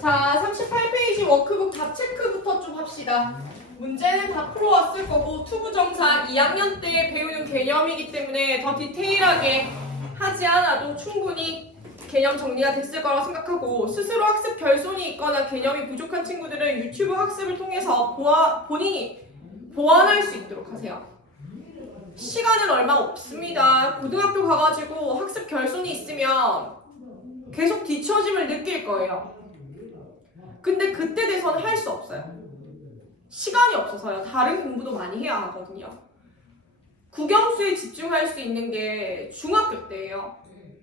자, 38페이지 워크북 답 체크부터 좀 합시다. 문제는 다 풀어왔을 거고 투부정사 2학년 때 배우는 개념이기 때문에 더 디테일하게 하지 않아도 충분히 개념 정리가 됐을 거라고 생각하고, 스스로 학습 결손이 있거나 개념이 부족한 친구들은 유튜브 학습을 통해서 본인이 보완할 수 있도록 하세요. 시간은 얼마 없습니다. 고등학교 가가지고 학습 결손이 있으면 계속 뒤처짐을 느낄 거예요. 근데 그때 돼서는 할 수 없어요. 시간이 없어서요. 다른 공부도 많이 해야 하거든요. 국영수에 집중할 수 있는 게 중학교 때예요.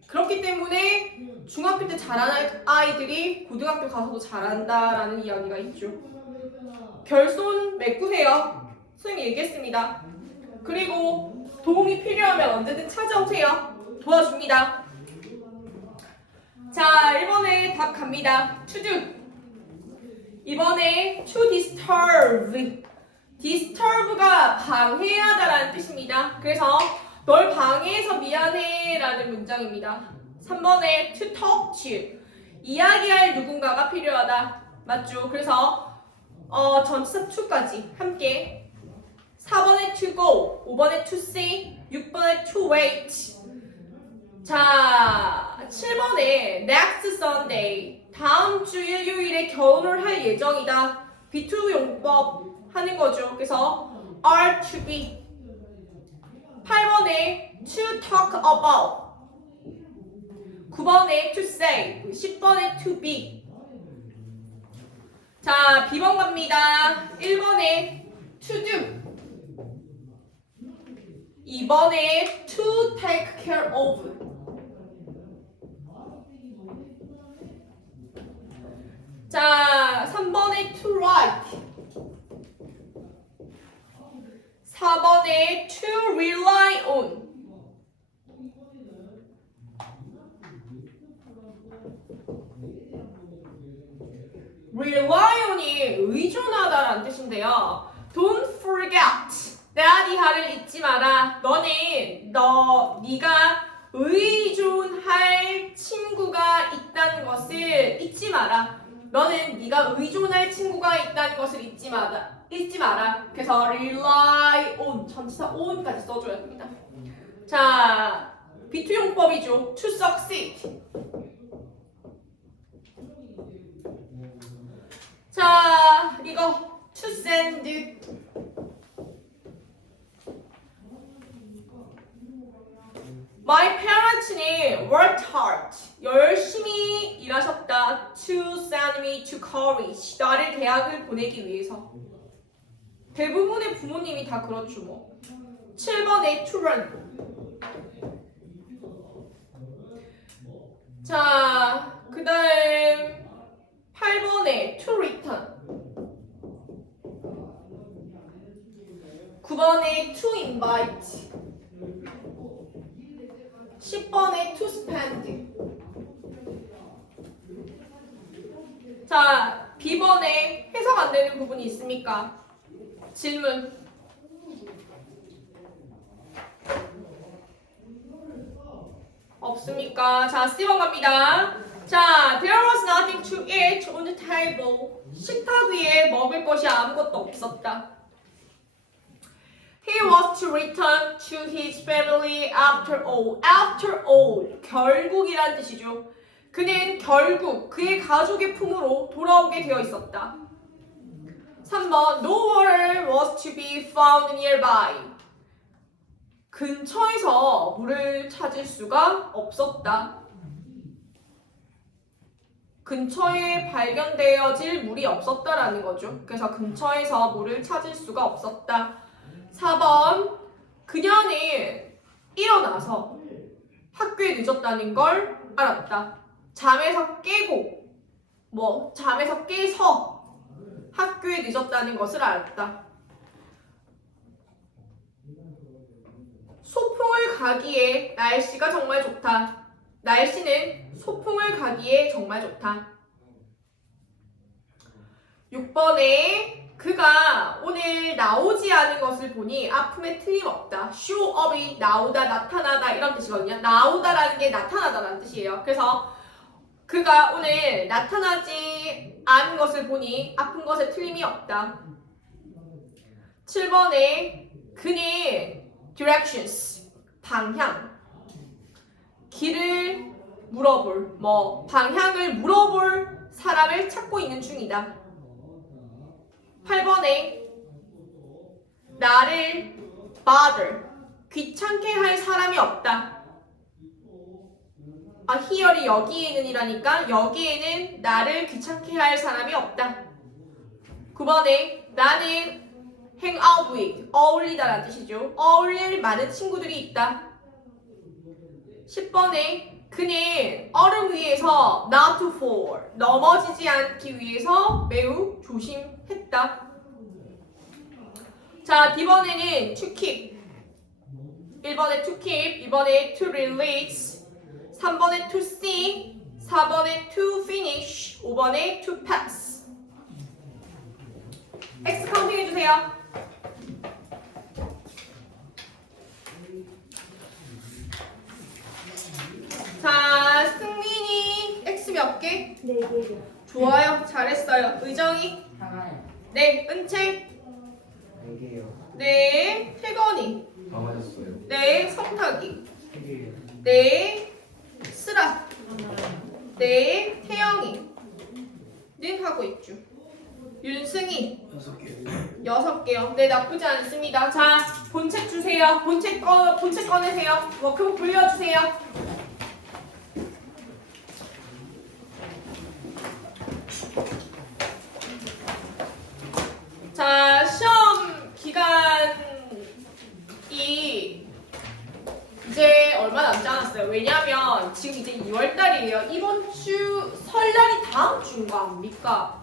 그렇기 때문에 중학교 때 잘하는 아이들이 고등학교 가서도 잘한다라는 이야기가 있죠. 결손 메꾸세요. 선생님이 얘기했습니다. 그리고 도움이 필요하면 언제든 찾아오세요. 도와줍니다. 자, 1번에 답 갑니다. To do. 이번에 to disturb. disturb가 방해하다라는 뜻입니다. 그래서 널 방해해서 미안해 라는 문장입니다. 3번에 to talk to. 이야기할 누군가가 필요하다. 맞죠? 그래서 전치사 to까지 함께. 4번에 to go, 5번에 to see, 6번에 to wait. 자, 7번에 next Sunday. 다음 주 일요일에 결혼을 할 예정이다. be2 용법 하는 거죠. 그래서 are to be. 8번에 to talk about. 9번에 to say. 10번에 to be. 자, B번 갑니다. 1번에 to do. 2번에 to take care of. 자, 3번에 to write. 4번에 to rely on. rely on이 의존하다라는 뜻인데요. Don't forget. that 잊지 마라. 네가 의존할 친구가 있다는 것을 잊지 마라. 너는 네가 의존할 친구가 있다는 것을 잊지 마라. 그래서 rely on, 전치사 on까지 써줘야 됩니다. 자, 비투용법이죠. to succeed. 자, 이거 to send. My parents는 worked hard. 열심히 일하셨다. To send me to college. 나를 대학을 보내기 위해서. 대부분의 부모님이 다 그렇죠 뭐. 7번에 to run. 자, 그 다음 8번에 to return. 9번에 to invite. 10번에 to spend. 자, B번에 해석 안 되는 부분이 있습니까? 질문. 없습니까? 자, C번 갑니다. 자, there was nothing to eat on the table. 식탁 위에 먹을 것이 아무것도 없었다. He was to return to his family after all. After all, 결국이란 뜻이죠. 그는 결국 그의 가족의 품으로 돌아오게 되어 있었다. 3번, no water was to be found nearby. 근처에서 물을 찾을 수가 없었다. 근처에 발견되어질 물이 없었다라는 거죠. 그래서 근처에서 물을 찾을 수가 없었다. 4번, 그녀는 일어나서 학교에 늦었다는 걸 알았다. 잠에서 깨서 학교에 늦었다는 것을 알았다. 소풍을 가기에 날씨가 정말 좋다. 날씨는 소풍을 가기에 정말 좋다. 6번에 그가 오늘 나오지 않은 것을 보니 아픔에 틀림없다. show up이 나오다, 나타나다 이런 뜻이거든요. 나오다라는 게 나타나다라는 뜻이에요. 그래서 그가 오늘 나타나지 않은 것을 보니 아픈 것에 틀림이 없다. 7번에 그는 directions, 방향, 길을 물어볼, 방향을 물어볼 사람을 찾고 있는 중이다. 8번에 나를 bother, 귀찮게 할 사람이 없다. here이 여기에는 이라니까 여기에는 나를 귀찮게 할 사람이 없다. 9번에 나는 hang out with, 어울리다라는 뜻이죠. 어울릴 많은 친구들이 있다. 10번에 그는 얼음 위에서 not to fall, 넘어지지 않기 위해서 매우 조심했다. 자, D번에는 to keep, 1번에 to keep, 2번에 to release, 3번에 to see, 4번에 to finish, 5번에 to pass. X 카운팅 해주세요. 자, 승민이 X 몇 개? 4개요. 좋아요. 잘했어요. 의정이? 하나요. 네. 은채? 4개요. 네. 태건이? 다 맞았어요. 네. 성탁이? 3개요. 네. 쓰라? 네. 태영이? 는 하고 있죠. 윤승이? 6개요. 6개요. 네, 나쁘지 않습니다. 자, 본책 주세요. 본책 꺼내세요. 워크북 돌려주세요. 자, 시험 기간이 이제 얼마 남지 않았어요. 왜냐면 지금 이제 2월달이에요. 이번 주 설날이 다음 주인 거 아닙니까?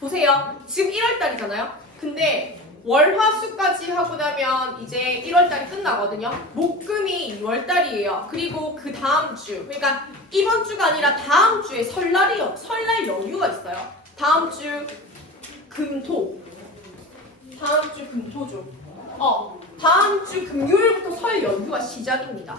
보세요. 지금 1월달이잖아요. 근데 월화수까지 하고 나면 이제 1월달이 끝나거든요. 목금이 2월달이에요. 그리고 그 다음 주, 그러니까 이번 주가 아니라 다음 주에 설날 연휴가 있어요. 다음 주 금토. 다음 주 금토죠. 다음 주 금요일부터 설 연휴가 시작입니다.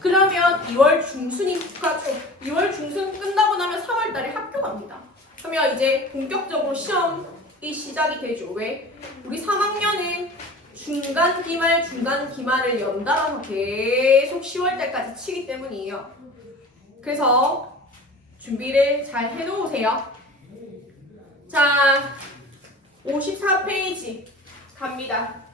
그러면 2월 중순까지, 2월 중순 끝나고 나면 3월 달에 학교 갑니다. 그러면 이제 본격적으로 시험이 시작이 되죠. 왜? 우리 3학년은 중간 기말을 연달아서 계속 10월 달까지 치기 때문이에요. 그래서 준비를 잘 해놓으세요. 자, 54페이지 갑니다.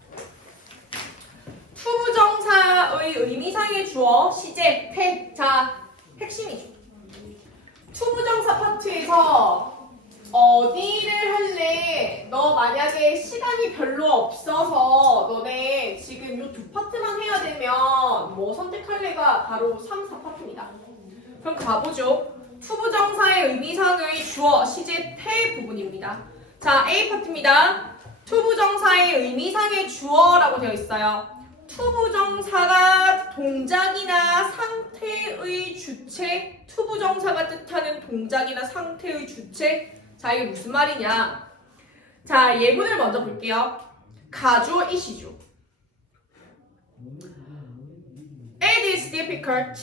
투부정사의 의미상의 주어, 시제, 자, 핵심이죠. 투부정사 파트에서 어디를 할래? 너 만약에 시간이 별로 없어서 너네 지금 이 두 파트만 해야 되면 뭐 선택할래가 바로 3, 4파트입니다. 그럼 가보죠. 투부정사의 의미상의 주어, 시제, 태 부분입니다. 자, A 파트입니다. 투부정사의 의미상의 주어라고 되어 있어요. 투부정사가 동작이나 상태의 주체, 투부정사가 뜻하는 동작이나 상태의 주체. 자, 이게 무슨 말이냐? 자, 예문을 먼저 볼게요. 가주어 이시죠. It is difficult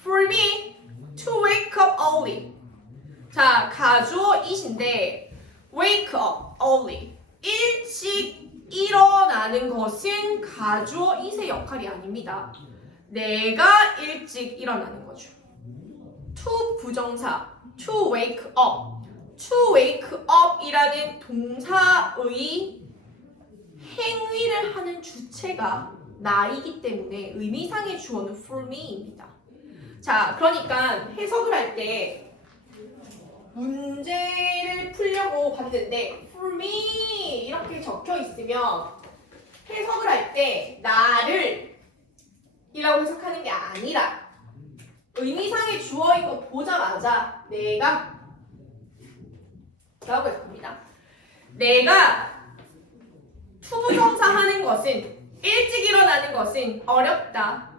for me to wake up early. 자, 가주어 it인데 wake up early. 일찍 일어나는 것은 가주어 it의 역할이 아닙니다. 내가 일찍 일어나는 거죠. to 부정사, to wake up. to wake up 이라는 동사의 행위를 하는 주체가 나이기 때문에 의미상의 주어는 for me입니다. 자, 그러니까 해석을 할 때 문제를 풀려고 봤는데 for me 이렇게 적혀 있으면 해석을 할 때 나를 이라고 해석하는 게 아니라 의미상의 주어인 거 보자마자 내가 라고 해석합니다. 내가 투부정사 하는 것은 일찍 일어나는 것은 어렵다.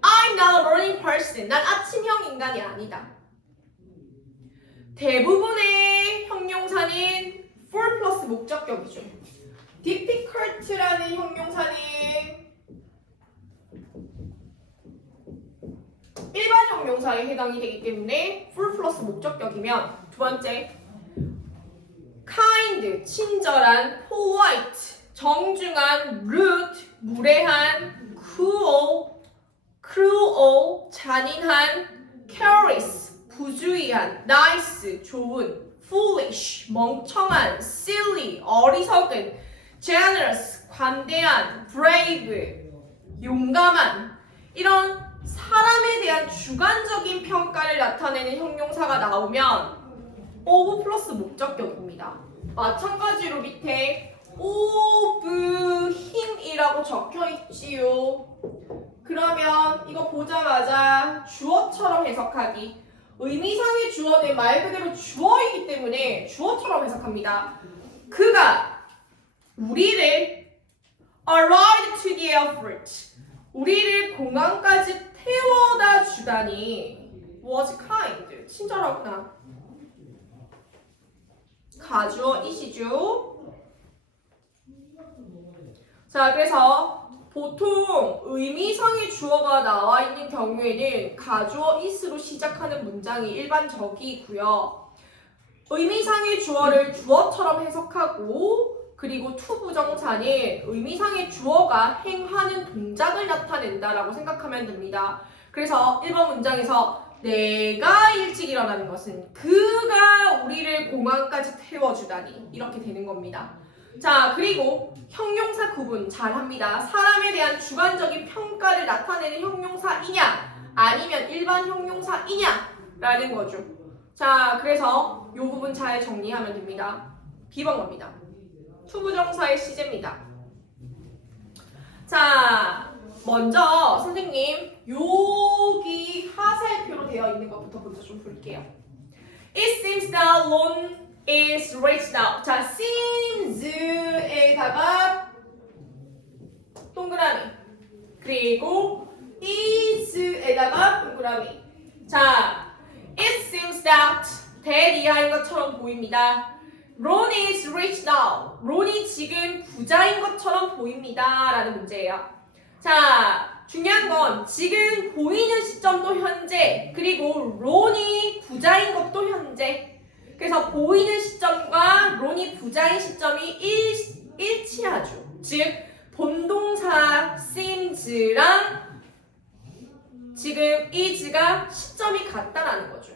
I'm not a morning person. 난 아침형 인간이 아니다. 대부분의 형용사는 for 플러스 목적격이죠. difficult라는 형용사는 일반 형용사에 해당이 되기 때문에 full 플러스 목적격이면 두 번째 kind 친절한, polite 정중한, rude 무례한, cruel 잔인한, careless 부주의한, nice 좋은, foolish 멍청한, silly 어리석은, generous 관대한, brave 용감한 이런 사람에 대한 주관적인 평가를 나타내는 형용사가 나오면 of 플러스 목적격입니다. 마찬가지로 밑에 of him이라고 적혀 있지요. 그러면 이거 보자마자 주어처럼 해석하기. 의미상의 주어는 말 그대로 주어이기 때문에 주어처럼 해석합니다. 그가 우리를 arrived to the airport 우리를 공항까지 태워다 주다니 was kind 친절하구나. 가주어 이시죠. 자, 그래서 보통 의미상의 주어가 나와 있는 경우에는 가주어 is로 시작하는 문장이 일반적이고요. 의미상의 주어를 주어처럼 해석하고 그리고 투부정사는 의미상의 주어가 행하는 동작을 나타낸다라고 생각하면 됩니다. 그래서 1번 문장에서 내가 일찍 일어나는 것은 그가 우리를 공항까지 태워주다니 이렇게 되는 겁니다. 자, 그리고 형용사 구분 잘합니다. 사람에 대한 주관적인 평가를 나타내는 형용사이냐 아니면 일반 형용사이냐 라는 거죠. 자, 그래서 이 부분 잘 정리하면 됩니다. B번 겁니다. 투부정사의 시제입니다. 자, 먼저 선생님 여기 하살표로 되어 있는 것부터 먼저 좀 볼게요. It seems that Ron is rich now. 자, seems에다가 동그라미 그리고 is에다가 동그라미. 자, it seems that 대리하인 것처럼 보입니다. Ron is rich now. 론이 지금 부자인 것처럼 보입니다. 라는 문제예요. 자, 중요한 건 지금 보이는 시점도 현재 그리고 론이 부자인 것도 현재. 그래서 보이는 시점과 론이 부자인 시점이 일치하죠. 즉 본동사 seems랑 지금 is가 시점이 같다라는 거죠.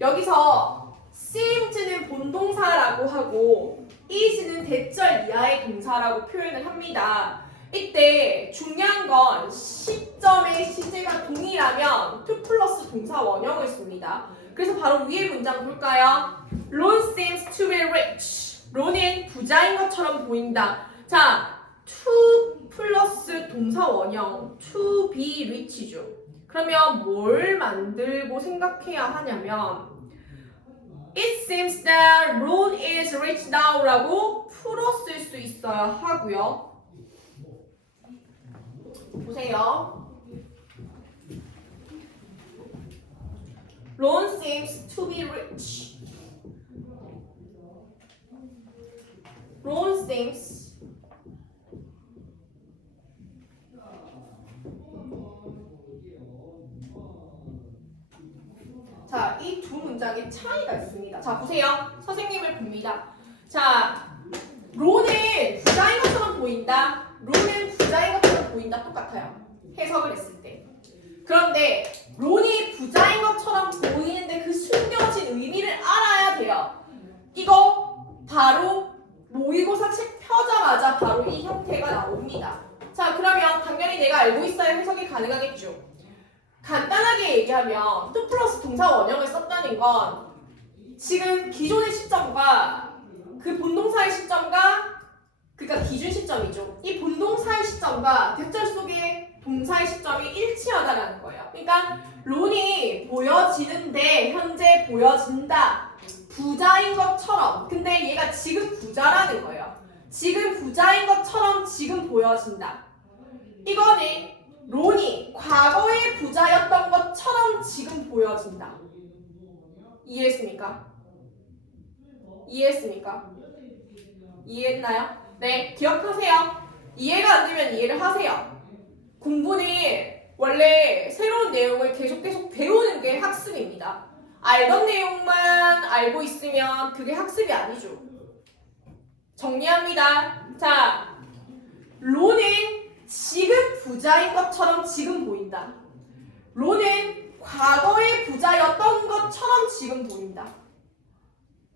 여기서 seems는 본동사라고 하고 is는 대절 이하의 동사라고 표현을 합니다. 이때 중요한 건 시점의 시제가 동일하면 to 플러스 동사 원형을 씁니다. 그래서 바로 위의 문장 볼까요? Ron seems to be rich. 론은 부자인 것처럼 보인다. 자, to 플러스 동사 원형 to be rich죠. 그러면 뭘 만들고 생각해야 하냐면 It seems that Ron is rich now 라고 풀었을 수 있어야 하고요. 보세요. Ron seems to be rich. Ron seems 자, 이 두 문장에 차이가 있습니다. 자, 보세요. 선생님을 봅니다. 자, 론은 부자인 것처럼 보인다. 론은 부자인 것처럼 보인다. 똑같아요. 해석을 했을 때. 그런데 론이 부자인 것처럼 보이는데 그 숨겨진 의미를 알아야 돼요. 이거 바로 모의고사 책 펴자마자 바로 이 형태가 나옵니다. 자, 그러면 당연히 내가 알고 있어야 해석이 가능하겠죠. 간단하게 얘기하면 to 플러스 동사 원형을 썼다는 건 지금 기존의 시점과 그 본동사의 시점과 그러니까 기준 시점이죠. 이 본동사의 시점과 대절 속의 동사의 시점이 일치하다라는 거예요. 그러니까 론이 보여지는데 현재 보여진다. 부자인 것처럼. 근데 얘가 지금 부자라는 거예요. 지금 부자인 것처럼 지금 보여진다. 이거는 론이 과거의 부자였던 것처럼 지금 보여진다. 이해했습니까? 이해했습니까? 이해했나요? 네, 기억하세요. 이해가 안 되면 이해를 하세요. 공부는 원래 새로운 내용을 계속 배우는 게 학습입니다. 알던 내용만 알고 있으면 그게 학습이 아니죠. 정리합니다. 자, 로는 지금 부자인 것처럼 지금 보인다. 로는 과거의 부자였던 것처럼 지금 보인다.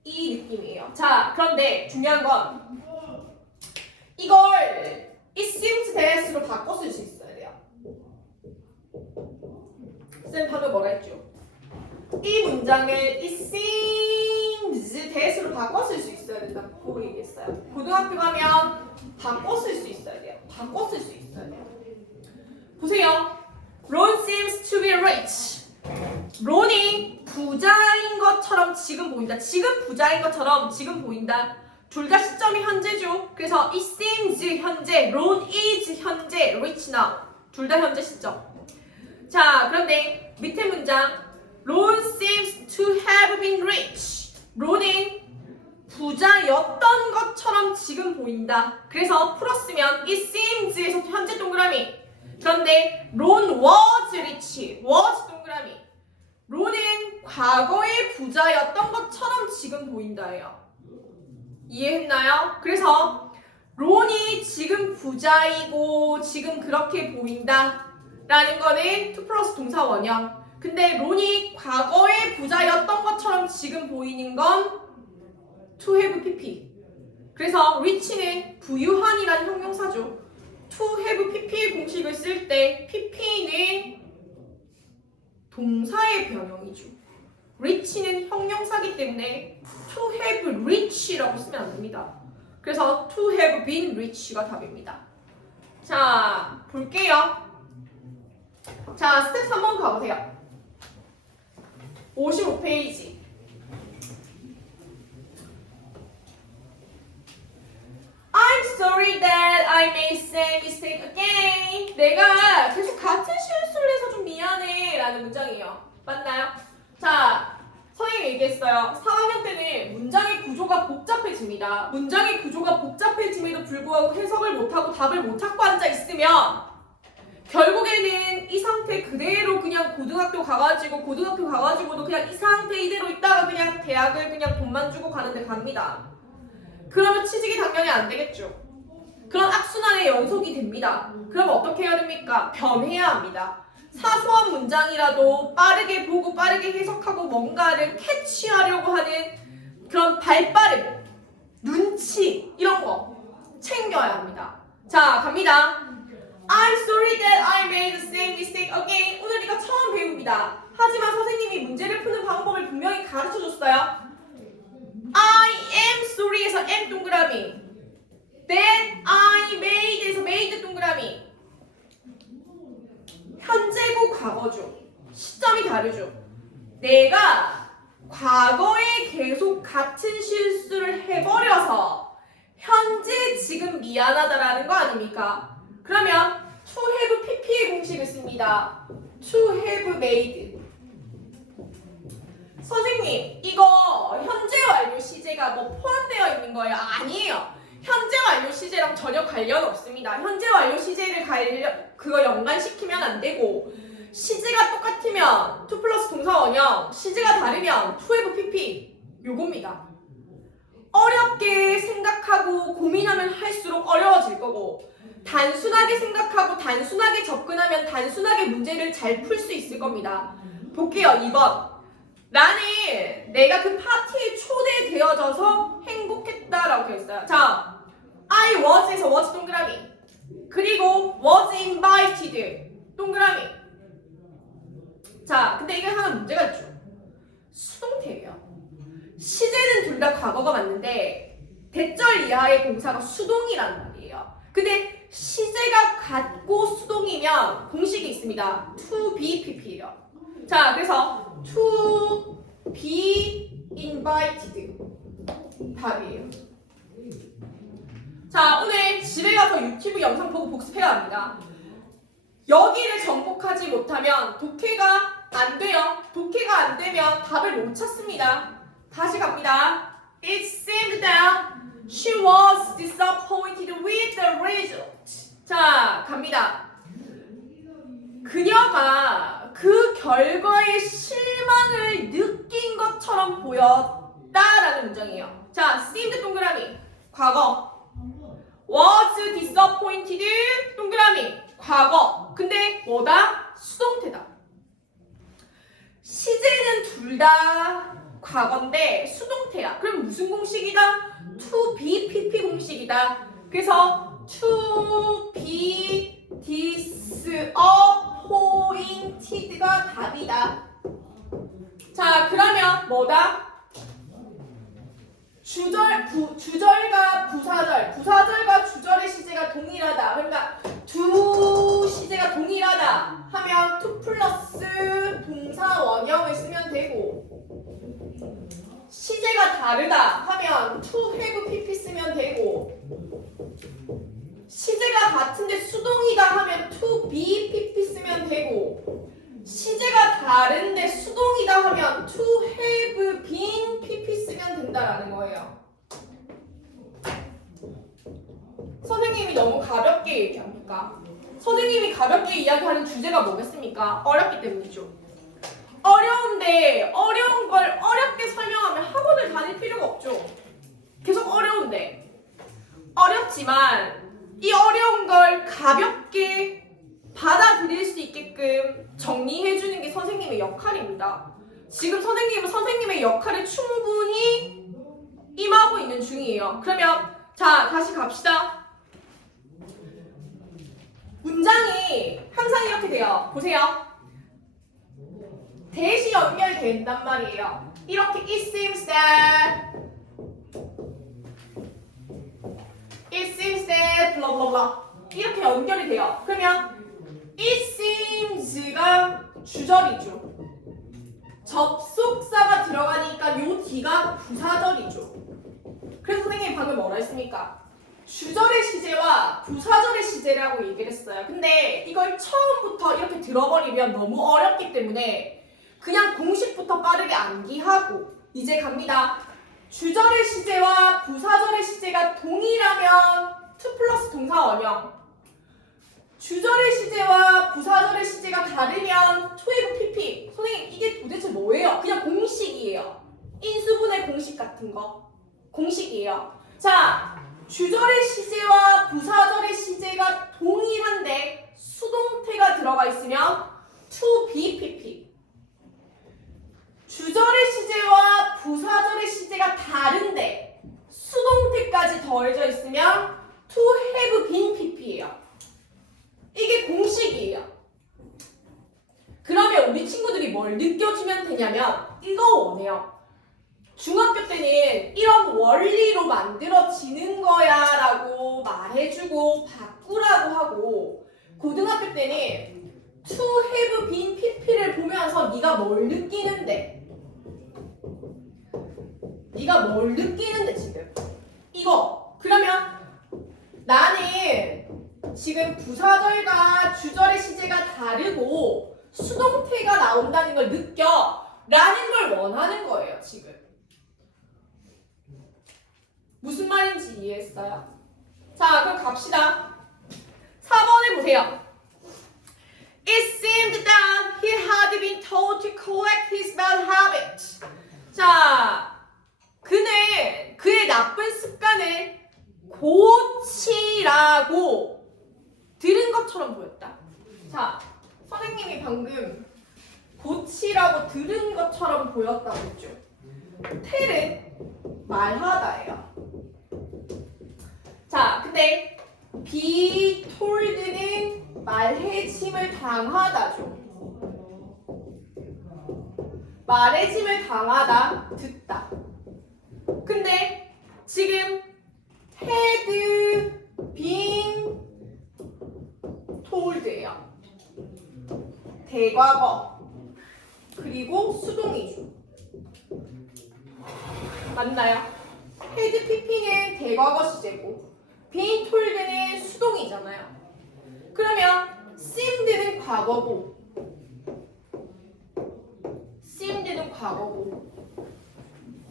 이 느낌이에요. 자, 그런데 중요한 건 이걸 it seems that으로 바꿔 쓸 수 있어야 돼요. 쌤 방금 뭐라 했죠? 이 문장을 it seems that으로 바꿔 쓸 수 있어야 된다고 얘기했어요. 고등학교 가면 바꿔 쓸 수 있어야 돼요. 바꿔 쓸 수 있어야 돼요. 보세요. Ron seems to be rich. 론이 부자인 것처럼 지금 보인다. 지금 부자인 것처럼 지금 보인다. 둘 다 시점이 현재죠. 그래서 it seems 현재, Ron is 현재, rich now. 둘 다 현재 시점. 자, 그런데 밑에 문장 Ron seems to have been rich. 론은 부자였던 것처럼 지금 보인다. 그래서 풀었으면 it seems에서 현재 동그라미. 그런데 론 was rich. was 동그라미. 론은 과거의 부자였던 것처럼 지금 보인다예요. 이해했나요? 그래서 론이 지금 부자이고 지금 그렇게 보인다 라는 거는 to 플러스 동사 원형. 근데 론이 과거의 부자였던 것처럼 지금 보이는 건 to have pp. 그래서 rich는 부유한이라는 형용사죠. to have pp의 공식을 쓸 때 pp는 동사의 변형이죠. rich는 형용사기 때문에 to have rich라고 쓰면 안 됩니다. 그래서 to have been rich가 답입니다. 자, 볼게요. 자, 스텝 3번 가보세요. 55페이지. I'm sorry that I made same mistake again. 내가 계속 같은 실수를 해서 좀 미안해 라는 문장이에요. 맞나요? 자, 선생님이 얘기했어요. 4학년 때는 문장의 구조가 복잡해집니다. 문장의 구조가 복잡해짐에도 불구하고 해석을 못하고 답을 못 찾고 앉아있으면 결국에는 이 상태 그대로 그냥 고등학교 가가지고도 그냥 이 상태 이대로 있다가 그냥 대학을 그냥 돈만 주고 가는데 갑니다. 그러면 취직이 당연히 안 되겠죠. 그런 악순환의 연속이 됩니다. 그럼 어떻게 해야 됩니까? 변해야 합니다. 사소한 문장이라도 빠르게 보고 빠르게 해석하고 뭔가를 캐치하려고 하는 그런 발빠름, 눈치 이런 거 챙겨야 합니다. 자, 갑니다. I'm sorry that I made the same mistake again. 오늘 우리가 처음 배웁니다. 하지만 선생님이 문제를 푸는 방법을 분명히 가르쳐줬어요. I am sorry에서 am 동그라미, that I made에서 made 동그라미. 현재고 과거죠. 시점이 다르죠. 내가 과거에 계속 같은 실수를 해버려서 현재 지금 미안하다라는 거 아닙니까? 그러면 to have pp의 공식을 씁니다. to have made. 선생님, 이거 현재 완료 시제가 뭐 포함되어 있는 거예요? 아니에요. 현재 완료 시제랑 전혀 관련 없습니다. 현재 완료 시제를 그거 연관시키면 안 되고, 시제가 똑같으면 to 플러스 동사 원형, 시제가 다르면 to have pp 요겁니다. 어렵게 생각하고 고민하면 할수록 어려워질 거고, 단순하게 생각하고 단순하게 접근하면 단순하게 문제를 잘 풀 수 있을 겁니다. 볼게요. 2번. 나는 내가 그 파티에 초대되어져서 행복했다라고 되어 있어요. 자, I was에서 was 동그라미, 그리고 was invited 동그라미. 자, 근데 이게 하나 문제가 있죠. 수동태예요. 시제는 둘 다 과거가 맞는데 대절 이하의 공사가 수동이란 말이에요. 근데 시제가 같고 수동이면 공식이 있습니다. to be pp예요. 자, 그래서 to be invited 답이에요. 자, 오늘 집에 가서 유튜브 영상 보고 복습해야 합니다. 여기를 정복하지 못하면 독해가 안 돼요. 독해가 안 되면 답을 못 찾습니다. 다시 갑니다. It seemed that she was disappointed with the result. 자, 갑니다. 그녀가 그 결과에 실망을 느낀 것처럼 보였다라는 문장이에요. 자, seemed 동그라미 과거, was disappointed 동그라미 과거. 근데 뭐다? 수동태다. 시제는 둘 다 과거인데 수동태야. 그럼 무슨 공식이다? to be pp 공식이다. 그래서 to be disappointed가 답이다. 자, 그러면 뭐다? 주절과 부사절과 주절의 시제가 동일하다. 그러니까 두 시제가 동일하다 하면 to 플러스 동사 원형을 쓰면 되고, 시제가 다르다 하면 to have pp 쓰면 되고, 시제가 같은데 수동이다 하면 to be pp 쓰면 되고, 시제가 다른데 수동이다 하면 to have been pp 쓰면 된다라는 거예요. 선생님이 너무 가볍게 얘기합니까? 선생님이 가볍게 이야기하는 주제가 뭐겠습니까? 어렵기 때문이죠. 어려운데 어려운 걸 어렵게 설명하면 학원을 다닐 필요가 없죠. 계속 어려운데 어렵지만 이 어려운 걸 가볍게 받아들일 수 있게끔 정리해주는 게 선생님의 역할입니다. 지금 선생님은 선생님의 역할을 충분히 임하고 있는 중이에요. 그러면 자, 다시 갑시다. 문장이 항상 이렇게 돼요. 보세요. 대시 연결된단 말이에요. 이렇게 it seems that blah blah blah 이렇게 연결이 돼요. 그러면 it seems가 주절이죠. 접속사가 들어가니까 요 뒤가 부사절이죠. 그래서 선생님이 방금 뭐라 했습니까? 주절의 시제와 부사절의 시제라고 얘기를 했어요. 근데 이걸 처음부터 이렇게 들어버리면 너무 어렵기 때문에 그냥 공식부터 빠르게 암기하고 이제 갑니다. 주절의 시제와 부사절의 시제가 동일하면 to 플러스 동사 원형, 주절의 시제와 부사절의 시제가 다르면 to have pp. 선생님 이게 도대체 뭐예요? 그냥 공식이에요. 인수분해 공식 같은 거 공식이에요. 자, 주절의 시제와 부사절의 시제가 동일한데 수동태가 들어가 있으면 to be pp. 주절의 시제와 부사절의 시제가 다른데 수동태까지 더해져 있으면 to have been pp예요. 이게 공식이에요. 그러면 우리 친구들이 뭘 느껴주면 되냐면 이거 원해요. 중학교 때는 이런 원리로 만들어지는 거야 라고 말해주고 바꾸라고 하고, 고등학교 때는 to have been pp를 보면서 네가 뭘 느끼는데 지금 이거. 그러면 나는 지금 부사절과 주절의 시제가 다르고 수동태가 나온다는 걸 느껴 라는 걸 원하는 거예요. 지금 무슨 말인지 이해했어요? 자, 그럼 갑시다. 4번을 보세요. It seemed that he had been told to correct his bad habit. 자, 그는 그의 나쁜 습관을 고치라고 들은 것처럼 보였다. 자, 선생님이 방금 고치라고 들은 것처럼 보였다고 했죠. 텔은 말하다예요. 자, 근데 be told는 말해짐을 당하다죠. 말해짐을 당하다, 듣다. 근데 지금 had been told예요. 대과거 그리고 수동이죠. 맞나요? had pp는 대과거 시제고 been told는 수동이잖아요. 그러면 seemed는 과거고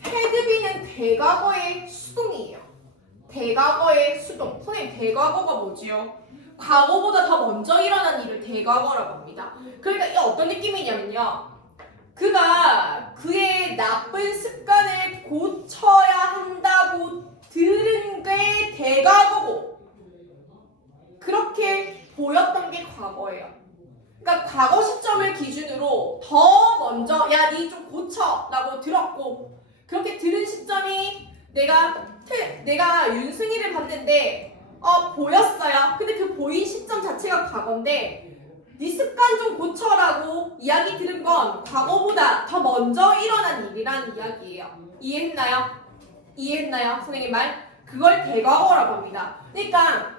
had been은 대과거의 수동이에요. 대과거의 수동. 선생님, 대과거가 뭐지요? 과거보다 더 먼저 일어난 일을 대과거라고 합니다. 그러니까 이게 어떤 느낌이냐면요. 그가 그의 나쁜 습관을 고쳐야 한다고 들은 게 대과거고 그렇게 보였던 게 과거예요. 그러니까 과거 시점을 기준으로 더 먼저 야, 니 좀 고쳐 라고 들었고 그렇게 들은 시점이 내가 윤승이를 봤는데 보였어요. 근데 그 보인 시점 자체가 과거인데 네 습관 좀 고쳐라고 이야기 들은 건 과거보다 더 먼저 일어난 일이란 이야기예요. 이해했나요? 이해했나요? 선생님 말? 그걸 대과거라고 합니다. 그러니까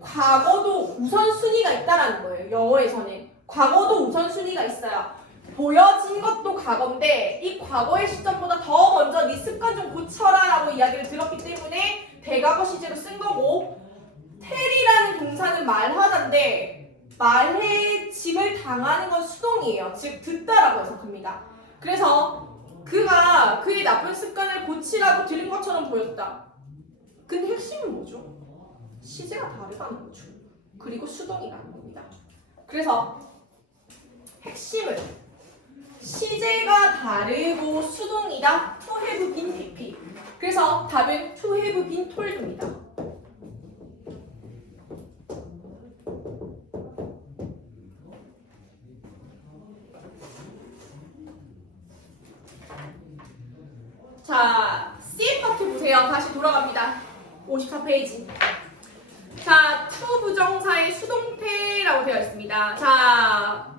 과거도 우선순위가 있다라는 거예요. 영어에서는. 과거도 우선순위가 있어요. 보여진 것도 과거인데 이 과거의 시점보다 더 먼저 네 습관 좀 고쳐라 라고 이야기를 들었기 때문에 대과거 시제로 쓴 거고 텔이라는 동사는 말하다인데 말해 짐을 당하는 건 수동이에요. 즉 듣다라고 해석합니다. 그래서 그가 그의 나쁜 습관을 고치라고 들은 것처럼 보였다. 근데 핵심은 뭐죠? 시제가 다르다는 거죠. 그리고 수동이라는 겁니다. 그래서 핵심은 시제가 다르고 수동이다. to have been PP. 그래서 답은 to have been told입니다. 자, C 파트 보세요. 다시 돌아갑니다. 54페이지. 자, to 부정사의 수동태라고 되어 있습니다. 자,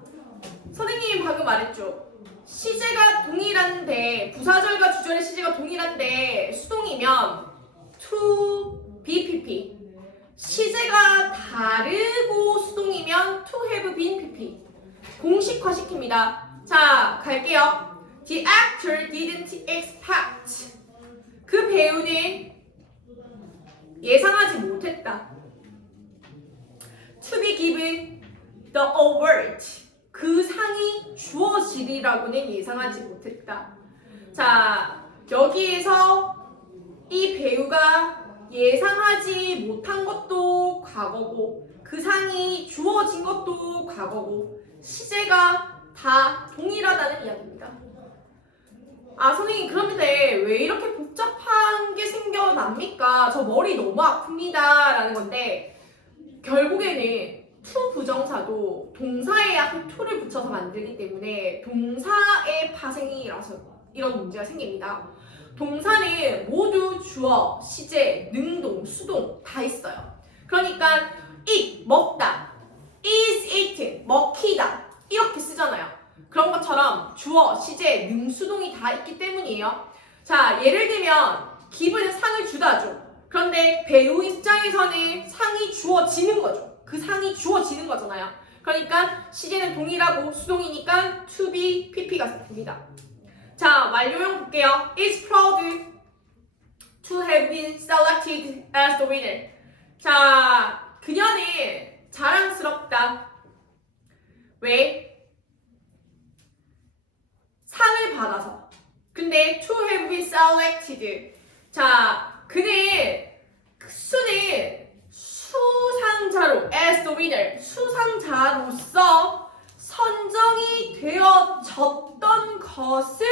선생님이 방금 말했죠. 시제가 동일한데 부사절과 주절의 시제가 동일한데 수동이면 to be pp. 시제가 다르고 수동이면 to have been pp. 공식화 시킵니다. 자, 갈게요. The actor didn't expect. 그 배우는 예상하지 못했다. To be given the award. 그 상이 주어지리라고는 예상하지 못했다. 자, 여기에서 이 배우가 예상하지 못한 것도 과거고 그 상이 주어진 것도 과거고 시제가 다 동일하다는 이야기입니다. 아, 선생님 그런데 왜 이렇게 복잡한 게 생겨납니까? 저 머리 너무 아픕니다 라는 건데 결국에는 to 부정사도 동사에 앞에 to를 붙여서 만들기 때문에 동사의 파생이라서 이런 문제가 생깁니다. 동사는 모두 주어, 시제, 능동, 수동 다 있어요. 그러니까 eat, 먹다, is eaten, 먹히다 이렇게 쓰잖아요. 그런 것처럼 주어, 시제, 능, 수동이 다 있기 때문이에요. 자, 예를 들면 기브는 상을 주다죠. 그런데 배우 입장에서는 상이 주어지는 거죠. 그 상이 주어지는 거잖아요. 그러니까 시제는 동일하고 수동이니까 to be, pp가 됩니다. 자, 완료형 볼게요. is proud to have been selected as the winner. 자, 그녀는 자랑스럽다. 왜? 상을 받아서. 근데 to have been selected. 자, 수는 수상자로 as the winner. 수상자로서 선정이 되어졌던 것을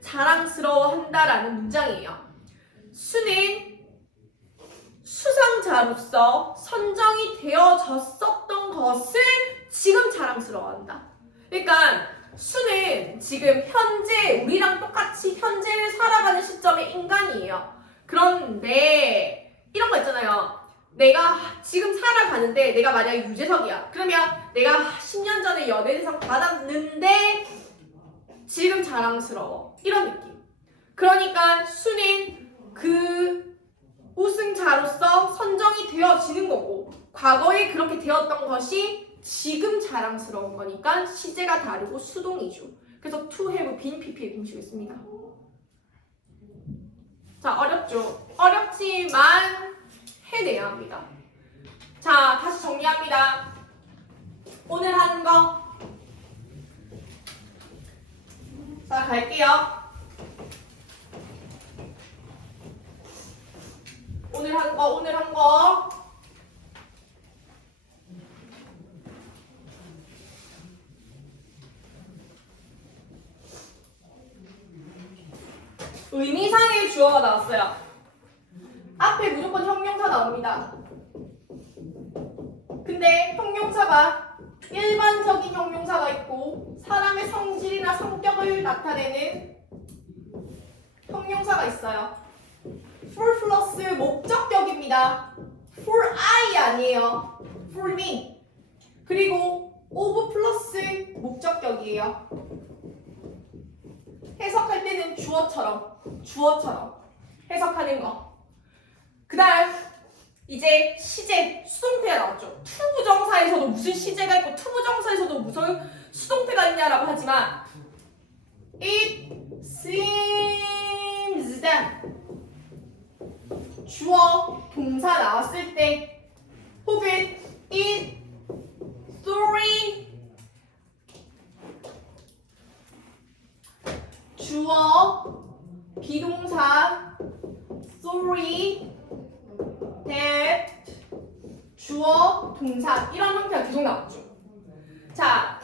자랑스러워한다라는 문장이에요. 수는 수상자로서 선정이 되어졌었던 것을 지금 자랑스러워한다. 그러니까 수는 지금 현재 우리랑 똑같이 현재를 살아가는 시점의 인간이에요. 그런데 이런 거 있잖아요. 내가 지금 살아가는데 내가 만약에 유재석이야. 그러면 내가 10년 전에 연예대상 받았는데 지금 자랑스러워. 이런 느낌. 그러니까 수는 그 우승자로서 선정이 되어지는 거고 과거에 그렇게 되었던 것이 지금 자랑스러운 거니까 시제가 다르고 수동이죠. 그래서 to have been pp의 공식을 씁니다. 자, 어렵죠? 어렵지만 해내야 합니다. 자, 다시 정리합니다. 오늘 하는 거. 자, 갈게요. 오늘 한 거. 의미상의 주어가 나왔어요. 앞에 무조건 형용사 나옵니다. 근데 형용사가 일반적인 형용사가 있고 사람의 성질이나 성격을 나타내는 형용사가 있어요. for 플러스 목적격입니다. for I 아니에요. for me. 그리고 of 플러스 목적격이에요. 해석할 때는 주어처럼 해석하는 거. 그 다음 이제 시제, 수동태가 나왔죠. 투부정사에서도 무슨 시제가 있고 투부정사에서도 무슨 수동태가 있냐라고 하지만 It seems that 주어, 동사 나왔을 때 혹은 it, sorry 주어, 비동사 sorry that 주어, 동사 이런 형태가 계속 나왔죠. 자,